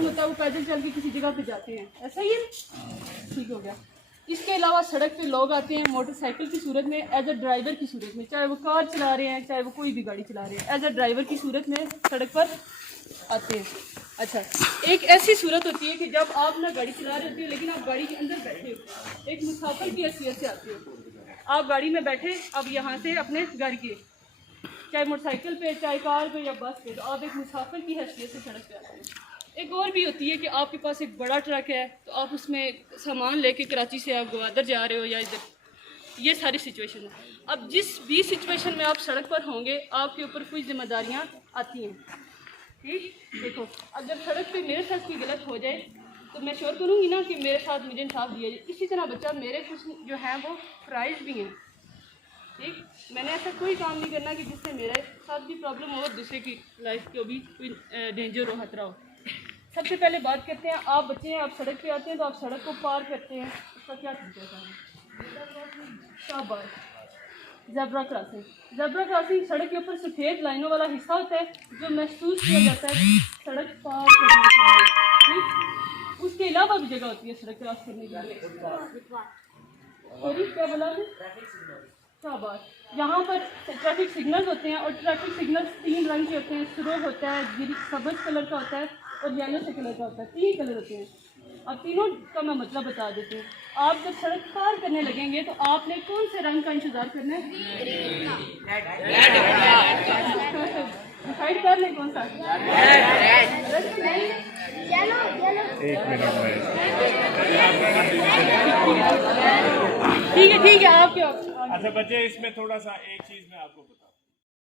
काम होता है वो पैदल चल के किसी जगह पे जाते हैं, ऐसा ही है, ठीक हो गया। इसके अलावा सड़क पे लोग आते हैं मोटरसाइकिल की सूरत में, एज अ ड्राइवर की सूरत में, चाहे वो कार चला रहे हैं चाहे वो कोई भी गाड़ी चला रहे हैं, एज अ ड्राइवर की सूरत में सड़क पर आते हैं। अच्छा, एक ऐसी सूरत होती है कि जब आप ना गाड़ी चला रहे होते हो लेकिन आप गाड़ी के अंदर बैठे हो, एक मुसाफिर की हैसियत से आते हो। आप गाड़ी में बैठे, अब यहाँ से अपने घर के, चाहे मोटरसाइकिल पे चाहे कार पे या बस पे, तो आप एक मुसाफिर की हैसियत से सड़क पे आते हैं। एक और भी होती है कि आपके पास एक बड़ा ट्रक है तो आप उसमें सामान लेके कराची से आप ग्वादर जा रहे हो या इधर, ये सारी सिचुएशन है। अब जिस भी सिचुएशन में आप सड़क पर होंगे आपके ऊपर कुछ जिम्मेदारियाँ आती हैं, ठीक। देखो, अगर सड़क पे मेरे साथ कोई गलत हो जाए तो मैं श्योर करूँगी ना कि मेरे साथ मुझे इंसाफ दिया जाए। इसी तरह बच्चा मेरे कुछ जो हैं वो प्राइज़ भी हैं, ठीक। मैंने ऐसा कोई काम नहीं करना कि जिससे मेरे साथ भी प्रॉब्लम हो, दूसरे की लाइफ को भी कोई डेंजर हो, खतरा हो। सबसे पहले बात करते हैं, आप बच्चे हैं, आप सड़क पे आते हैं तो आप सड़क को पार करते हैं, उसका क्या तरीका है? शाबाश, ज़ेब्रा क्रॉसिंग। ज़ेब्रा क्रॉसिंग सड़क के ऊपर सफ़ेद लाइनों वाला हिस्सा होता है जो महसूस किया जाता है सड़क पार करने के लिए, ठीक। उसके अलावा भी जगह होती है सड़क क्रॉस करने के लिए। सॉरी, क्या बोला आपने? शाबाश। यहाँ पर ट्रैफिक सिग्नल्स होते हैं और ट्रैफिक सिग्नल्स 3 रंग के होते हैं, सुरो होता है, सब्ज़ कलर का होता है और येलो से कलर का होता है, 3 कलर होते हैं। अब तीनों का मैं मतलब बता देती हूँ। आप जब सड़क पार करने लगेंगे तो आपने कौन से रंग का इंतजार करना है? डिसाइड कर लें कौन सा। एक मिनट में ठीक है, ठीक है, आपके। अच्छा बच्चे, इसमें थोड़ा सा एक चीज़ मैं आपको बता